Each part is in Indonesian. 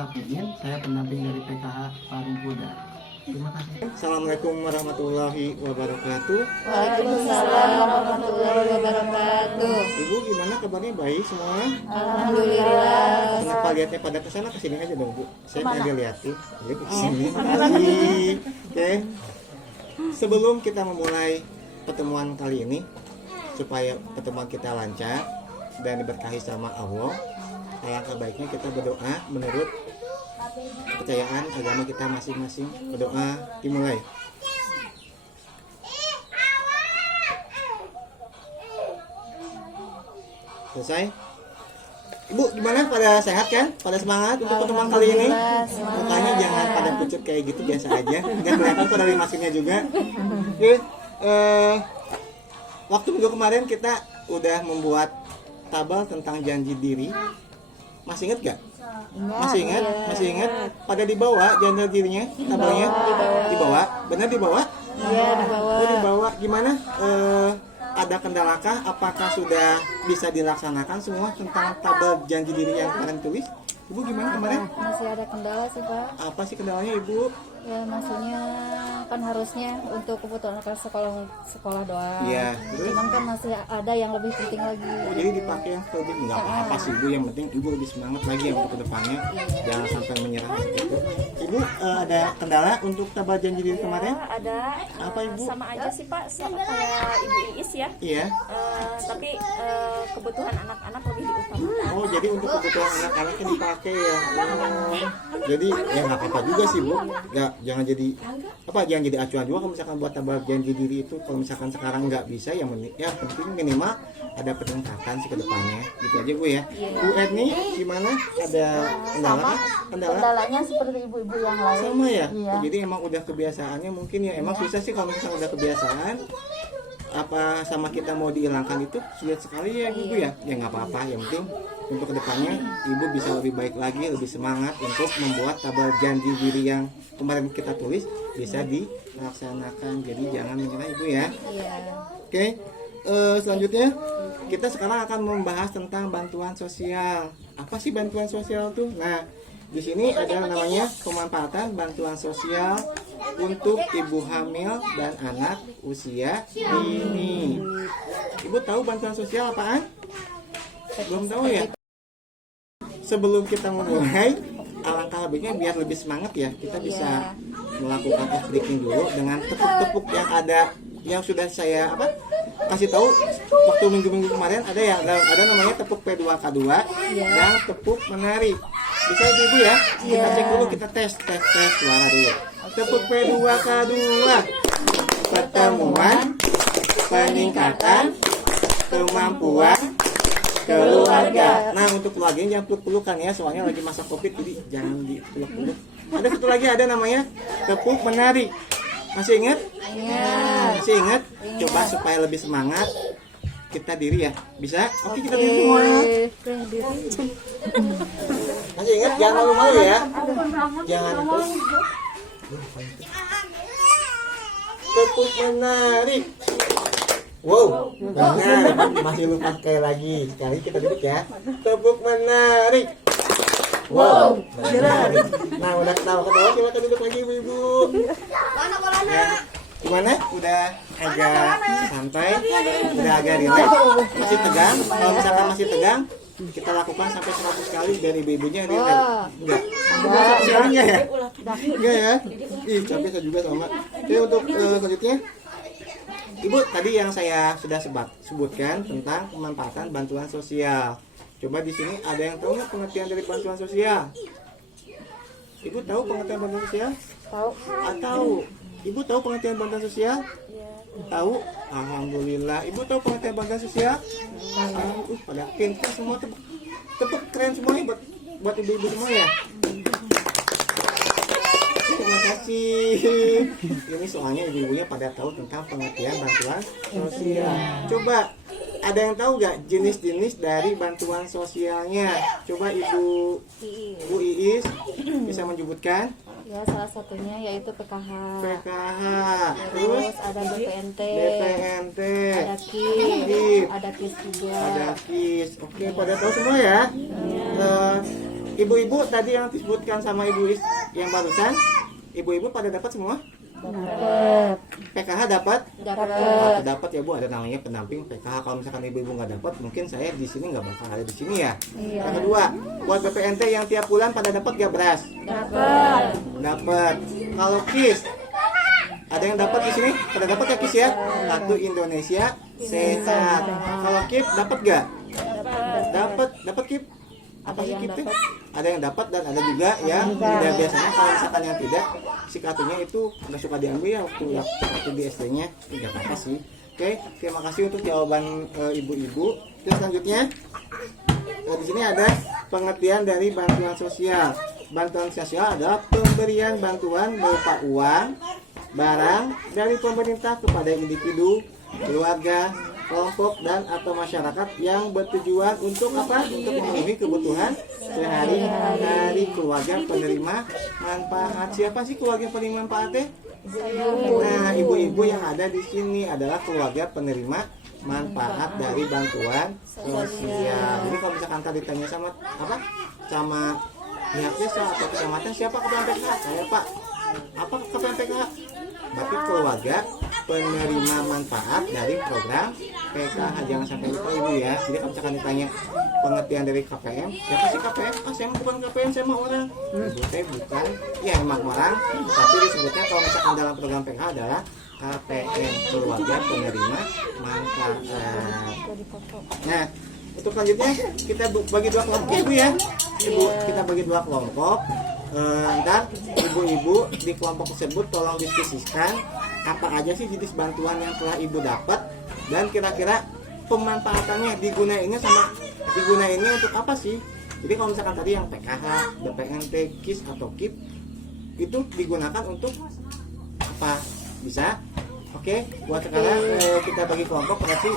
Sapiin, saya pendamping dari PKH Parung Kuda. Terima kasih. Assalamualaikum warahmatullahi wabarakatuh. Waalaikumsalam warahmatullahi wabarakatuh. Ibu gimana kabarnya, baik semua? Alhamdulillah. Kenapa lihatnya pada kesana, kesini aja dong Bu. Saya aja liatin. Ya kesini. Makasih. Oke. Sebelum kita memulai pertemuan kali ini, supaya pertemuan kita lancar dan diberkahi sama Allah, alangkah baiknya kita berdoa menurut kepercayaan agama kita masing-masing. Berdoa dimulai. Selesai. Ibu gimana, pada sehat kan? Pada semangat untuk pertemuan kali ini? Mukanya jangan pada pucet kayak gitu, biasa aja. Nggak kelihatan kok dari maskernya juga. Oke, waktu minggu kemarin kita udah membuat tabel tentang janji diri. Masih inget gak? Masih ingat? Masih ingat? Pada dibawa janji dirinya, tabelnya? Dibawa. Benar dibawa? Iya, dibawa. Oh, dibawa. Gimana? Ada kendalakah? Apakah sudah bisa dilaksanakan semua tentang tabel janji diri yang kemarin tulis? Ibu gimana kemarin? Masih ada kendala sih Pak. Apa sih kendalanya Ibu? Ya maksudnya kan harusnya untuk kebutuhan sekolah doang. Iya, terus? Cuman kan masih ada yang lebih penting lagi. Oh, jadi dipakai yang lebih, nggak apa-apa sih Ibu, yang penting Ibu lebih semangat lagi ya untuk kedepannya. Jangan sampai menyerah gitu. Ibu ada kendala untuk tabel janji diri kemarin? Ada. Apa, Ibu? Sama aja sih Pak, sama kayak Ibu Iis ya. Iya. Tapi kebutuhan anak-anak lebih diutamakan. Oh, jadi untuk kebutuhan anak-anaknya dipakai ya. Oh, jadi ya nggak apa-apa juga sih Bu. Jangan jadi jangan jadi acuan juga kalau misalkan buat tabel janji diri itu. Kalau misalkan sekarang nggak bisa, ya penting minimal ada peningkatan sih ke depannya. Gitu aja Bu ya. Bu Edni gimana? Ada kendala? Kendalanya seperti ibu-ibu yang lain. Sama ya? Iya. Jadi emang udah kebiasaannya mungkin ya. Emang susah sih kalau misalkan udah kebiasaan. Apa sama kita mau dihilangkan itu sulit sekali ya Ibu ya. Ya nggak apa-apa, yang penting untuk kedepannya Ibu bisa lebih baik lagi, lebih semangat untuk membuat tabel janji diri yang kemarin kita tulis bisa dilaksanakan. Jadi jangan menyerah Ibu ya. Iya. Oke, selanjutnya kita sekarang akan membahas tentang bantuan sosial. Apa sih bantuan sosial tuh? Nah, di sini ada namanya pemanfaatan bantuan sosial untuk ibu hamil dan anak usia dini. Ibu tahu bantuan sosial apaan? Belum tahu ya? Sebelum kita memulai, alangkah baiknya biar lebih semangat ya, kita bisa melakukan ice breaking dulu dengan tepuk-tepuk yang ada, yang sudah saya kasih tahu waktu minggu-minggu kemarin. Ada namanya tepuk P2K2 dan tepuk menari. Bisa Ibu ya? Kita cek dulu, kita tes suara dulu. Tepuk P2K2. Pertemuan peningkatan kemampuan keluarga. Nah, untuk keluarganya jangan peluk-pelukan ya, soalnya lagi masa Covid, jadi jangan dipeluk-peluk. Ada satu lagi, ada namanya tepuk menari. Masih ingat? Masih ingat? Coba supaya lebih semangat, kita diri ya. Bisa? Oke, kita diri semua. Masih ingat? Jangan malu-malu ya. Jangan itu. Tepuk menari. Wow, benar. Masih lupa sekali lagi. Sekali kita duduk ya. Tepuk menari. Wow, benar. Nah, udah ketawa-ketawa, silakan duduk lagi ibu-ibu. Ya. Gimana? Udah agak santai, udah agak rileks, masih tegang. Kalau misalkan masih tegang, kita lakukan sampai 100 kali biar ibu-ibunya rileks. Enggak. Enggak ya? Enggak ya? Ih, capek saya juga sama. Oke, untuk selanjutnya, Ibu, tadi yang saya sudah sebutkan tentang pemanfaatan bantuan sosial. Coba di sini ada yang tahu nggak pengertian dari bantuan sosial? Ibu tahu pengertian bantuan sosial? Tahu. Tahu. Ibu tahu pengertian bantuan sosial? Tahu? Alhamdulillah. Ibu tahu pengertian bantuan sosial? Pada pintar semua, tepuk keren semuanya buat ibu-ibu semua ya. Terima kasih. Ini soalnya ibu-ibunya pada tahu tentang pengertian bantuan sosial. Coba ada yang tahu gak jenis-jenis dari bantuan sosialnya? Coba Ibu Iis bisa menyebutkan. Ya, salah satunya yaitu PKH. Terus ada BPNT. Ada KIS, ada KIS juga. Ada KIS. Oke, pada tahu semua ya. Ibu-ibu tadi yang disebutkan sama ibu yang barusan, ibu-ibu pada dapat semua? Dapat. PKH dapat? Dapat. Dapat ya Bu, ada namanya pendamping PKH. Kalau misalkan ibu-ibu nggak dapat, mungkin saya di sini nggak bakal ada di sini ya. Iya. Yang kedua, buat BPNT yang tiap bulan pada dapat gak beras? Dapat. Dapat. Kalau KIS, ada yang dapat di sini? Pada dapat ya KIS ya? Kartu Indonesia Sehat. Kalau KIP dapat gak? Dapat KIP. Apa sih KIP? Ada yang dapat dan ada juga yang tidak. Biasanya kalau misalkan yang tidak, si kartunya itu nggak suka diambil ya waktu di SD-nya. Tidak apa-apa sih. Oke, terima kasih untuk jawaban ibu-ibu. Terus selanjutnya, di sini ada pengertian dari bantuan sosial. Bantuan sosial adalah pemberian bantuan berupa uang, barang dari pemerintah kepada individu, keluarga, kelompok dan atau masyarakat yang bertujuan untuk apa? Untuk memenuhi kebutuhan sehari-hari keluarga penerima manfaat. Siapa sih keluarga penerima manfaatnya? Nah, ibu-ibu yang ada di sini adalah keluarga penerima manfaat dari bantuan sosial. Jadi kalau misalkan tadi ditanya sama apa? Sama pihak desa atau kecamatan, siapa ketua PKH? Saya Pak. Apa ketua PKH? Berarti keluarga penerima manfaat dari program PKH. Jangan sampai lupa ibu ya. Jadi kalau misalkan ditanya pengertian dari KPM, siapa sih KPM? Saya mah bukan KPM, saya mah orang. Ibu saya bukan, ya emang orang, tapi disebutnya kalau misalkan dalam program PKH adalah KPM, keluarga penerima manfaat. Nah, untuk selanjutnya kita bagi dua kelompok ibu ya. Ibu, kita bagi dua kelompok. Ntar ibu-ibu di kelompok tersebut tolong diskusikan apa aja sih jenis bantuan yang telah ibu dapat dan kira-kira pemanfaatannya digunainnya untuk apa sih. Jadi kalau misalkan tadi yang PKH, BPNT, KIS atau KIP itu digunakan untuk apa? Bisa? Oke, buat sekarang kita bagi kelompok. Berarti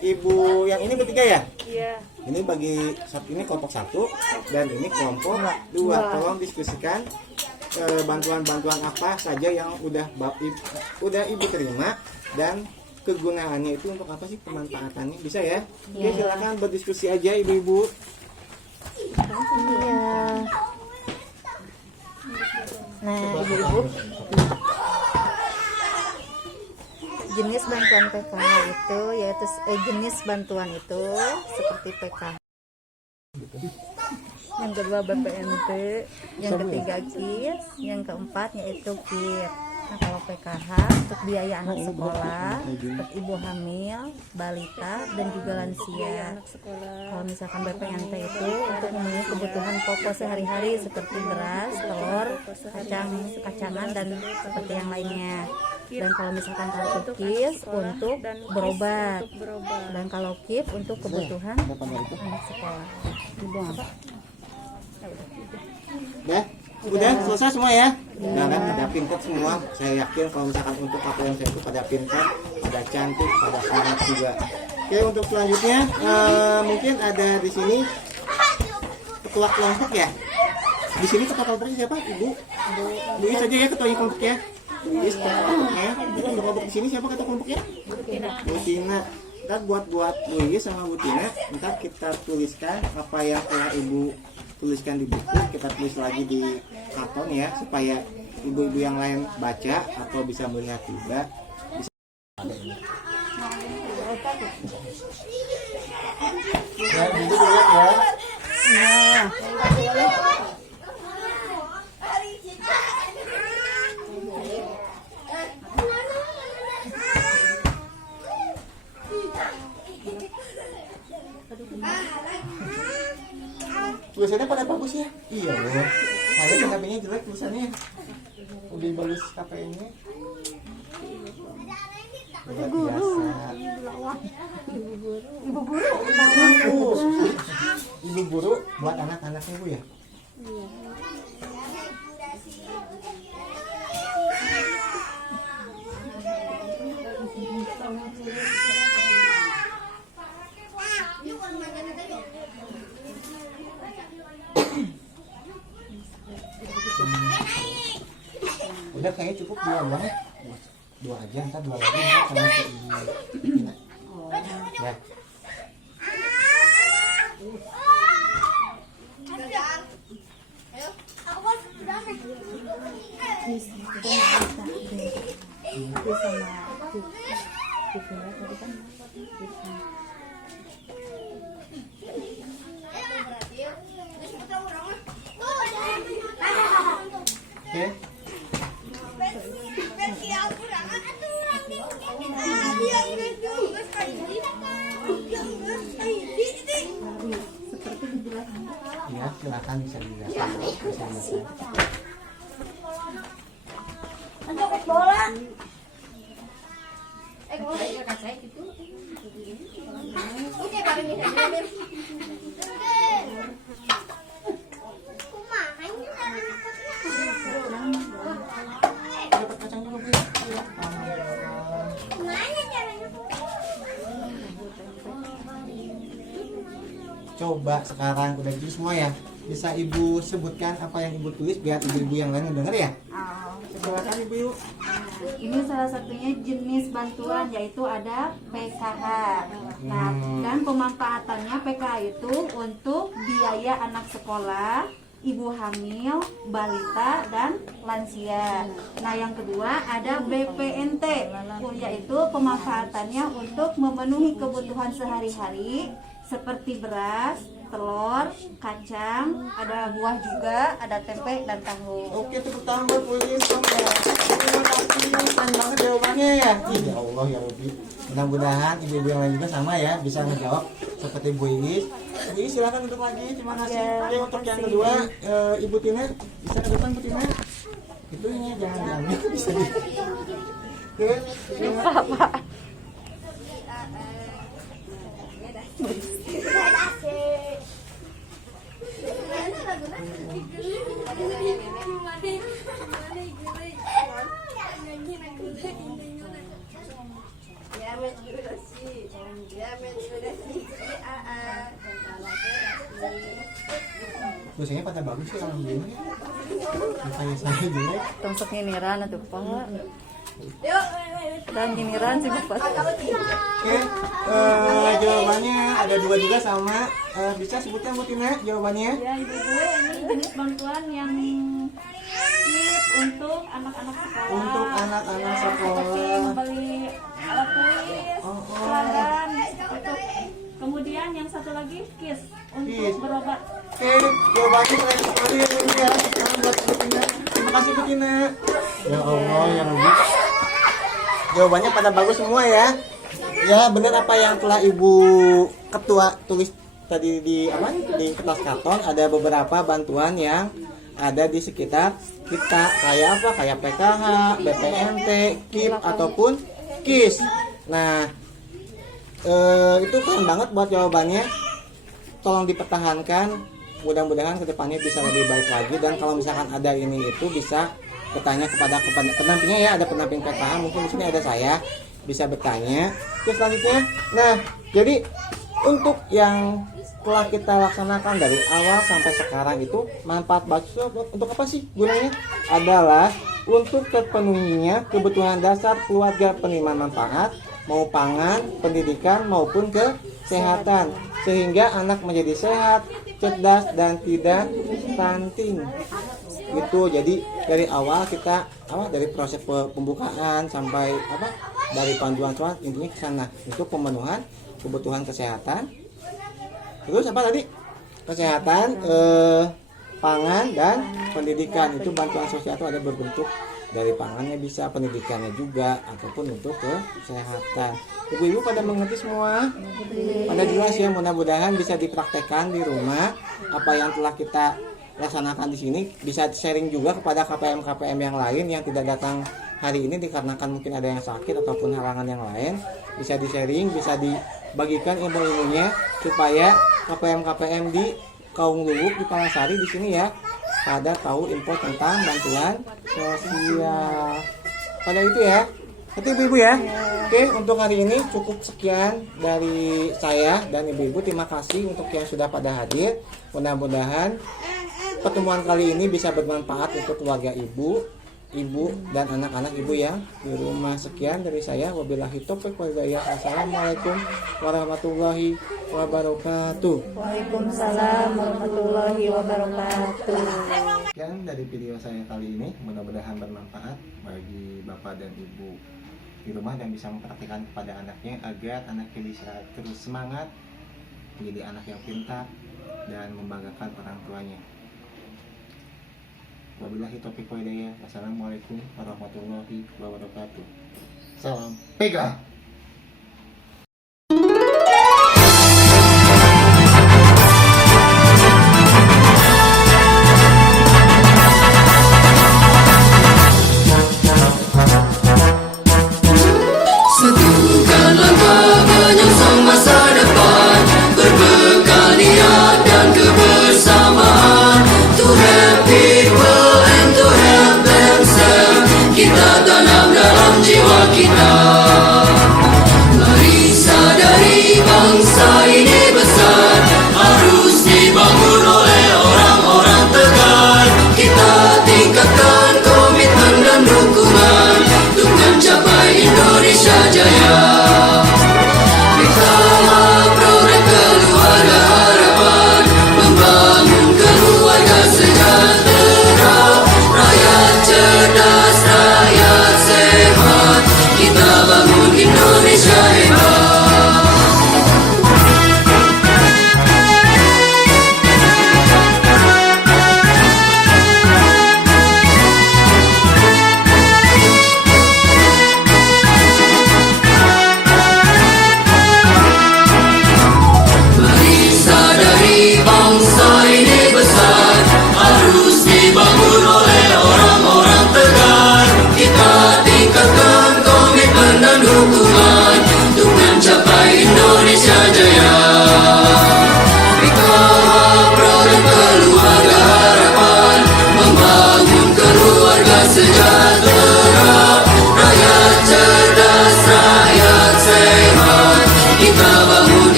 ibu yang ini bertiga ya? Iya. Ini bagi ini kelompok 1 dan ini kelompok 2. Tolong diskusikan bantuan-bantuan apa saja yang udah ibu terima dan kegunaannya itu untuk apa sih, pemanfaatannya, bisa ya? Oke, silakan berdiskusi aja ibu-ibu. Iya. Nah, ibu-ibu, jenis bantuan PKH itu yaitu jenis bantuan itu seperti PKH. Yang kedua BPNT, yang ketiga KIS, yang keempat yaitu KIP. Nah, kalau PKH untuk biaya anak sekolah, untuk ibu hamil, balita dan juga lansia. Kalau misalkan BPNT itu untuk memenuhi kebutuhan pokok sehari-hari seperti beras, telur, kacangan dan seperti yang lainnya. Dan kalau misalkan kartu KIS untuk berobat, dan kalau KIP untuk kebutuhan anak sekolah. Udah selesai semua ya? Nah kan pada pintar semua. Saya yakin kalau misalkan untuk KPM saya itu pada pintar, pada cantik, pada semangat juga. Oke, untuk selanjutnya mungkin ada di sini ketua kelompok ya. Di sini ketua kelompoknya siapa? Ibu saja ya ketua kelompoknya. Ya, untuk kelompok di sini siapa ketua kelompoknya? Bu Tina. Ntar buat Luis sama Bu Tina, ntar kita tuliskan apa yang telah ibu tuliskan di buku, kita tulis lagi di karton ya, supaya ibu-ibu yang lain baca atau bisa melihat juga. Ya, ibu lihat ya. Tulisannya pada bagus ya? Iya loh. Saya KPM-nya jelek tulisannya. Lebih bagus KPM-nya. Ibu guru buat anak-anaknya Bu ya? Udah kayaknya cukup 2 banget. 2 aja, ntar 2 lagi ntar sama ke ibu. Ya. KIS dan bisa itu sama gitu ya tadi kan bisa. Oke. Ya, silakan bisa dijelaskan. Bisa dijelaskan. Dapat kacang dulu, Bu. Coba sekarang udah gitu semua ya. Bisa Ibu sebutkan apa yang Ibu tulis biar ibu-ibu yang lain denger ya? Silakan Ibu. Ini salah satunya jenis bantuan yaitu ada PKH. Nah, dan pemanfaatannya PKH itu untuk biaya anak sekolah, ibu hamil, balita, dan lansia. Nah, yang kedua ada BPNT, yaitu pemanfaatannya untuk memenuhi kebutuhan sehari-hari seperti beras, telur, kacang, ada buah juga, ada tempe dan tahu. Oke, tepuk tangan buat Bu Iis. Terima kasih, keren banget jawabannya ya. Ih, ya Allah ya Rabbi. Mudah-mudahan ibu-ibu yang lain juga sama ya, bisa menjawab seperti Bu Iis. Bu Iis silakan duduk lagi. Terima kasih. Oke, untuk yang kedua, Ibu Tina bisa ke depan Bu Tina. Itu ini jangan diambil, bisa di. Oke, Pak. Biasanya pada bagus sih orang gini. Bukannya saya jelek. Untuk giliran tuh Pak. Dan giliran sih Bapak. Oke, jawabannya ada dua juga sama. Bisa sebutkan Bu Tina jawabannya? Ya ibu-ibu, ini jenis bantuan yang KIP untuk anak-anak sekolah. Untuk anak-anak sekolah. Seperti membeli alat tulis, seragam, untuk kemudian yang satu lagi KIS untuk KIS. berobat. Oke, jawabannya keren sekali ya ini ya. Selamat buat Bu Tina. Terima kasih Bu Tina. Ya Allah ya Rabbi. Jawabannya pada bagus semua ya. Ya benar apa yang telah Ibu Ketua tulis tadi di apa di kertas karton, ada beberapa bantuan yang ada di sekitar kita kayak apa, kayak PKH, BPNT, KIP ataupun KIS. Nah itu keren banget buat jawabannya. Tolong dipertahankan, mudah-mudahan kedepannya bisa lebih baik lagi. Dan kalau misalkan ada ini itu bisa bertanya kepada pendampingnya ya, ada pendamping PKH, mungkin di sini ada saya, bisa bertanya. Terus selanjutnya, nah jadi untuk yang telah kita laksanakan dari awal sampai sekarang itu manfaat bakso untuk apa sih gunanya? Adalah untuk terpenuhinya kebutuhan dasar keluarga penerima manfaat, mau pangan, pendidikan maupun kesehatan, sehingga anak menjadi sehat, cerdas dan tidak stunting. Gitu. Jadi dari awal kita dari proses pembukaan sampai dari panduan soal intinya ke sana untuk pemenuhan kebutuhan kesehatan. Terus apa tadi? Kesehatan, pangan dan pendidikan. Itu bantuan sosial itu ada berbentuk dari pangannya bisa, pendidikannya juga, ataupun untuk kesehatan. Ibu-ibu pada mengerti semua? Pada jelas ya, mudah-mudahan bisa dipraktekkan di rumah apa yang telah kita laksanakan di sini, bisa sharing juga kepada KPM-KPM yang lain yang tidak datang hari ini dikarenakan mungkin ada yang sakit ataupun halangan yang lain. Bisa di-sharing, bisa dibagikan ilmu-ilmunya supaya KPM-KPM di Kaung Luwuk di Palasari di sini ya pada tahu info tentang bantuan sosial. Pada itu ya. Itu ibu-ibu ya. Oke, untuk hari ini cukup sekian dari saya dan ibu-ibu. Terima kasih untuk yang sudah pada hadir. Mudah-mudahan pertemuan kali ini bisa bermanfaat untuk keluarga ibu ibu dan anak-anak ibu yang di rumah. Sekian dari saya, wabillahi taufiq wal hidayah. Assalamualaikum warahmatullahi wabarakatuh. Waalaikumsalam warahmatullahi wabarakatuh. Sekian dari video saya kali ini, mudah-mudahan bermanfaat bagi bapak dan ibu di rumah dan bisa mempraktikkan kepada anaknya agar anaknya bisa terus semangat menjadi anak yang pintar dan membanggakan orang tuanya. Wabillahi taufiq wal hidayah. Wassalamualaikum warahmatullahi wabarakatuh. Salam Pega.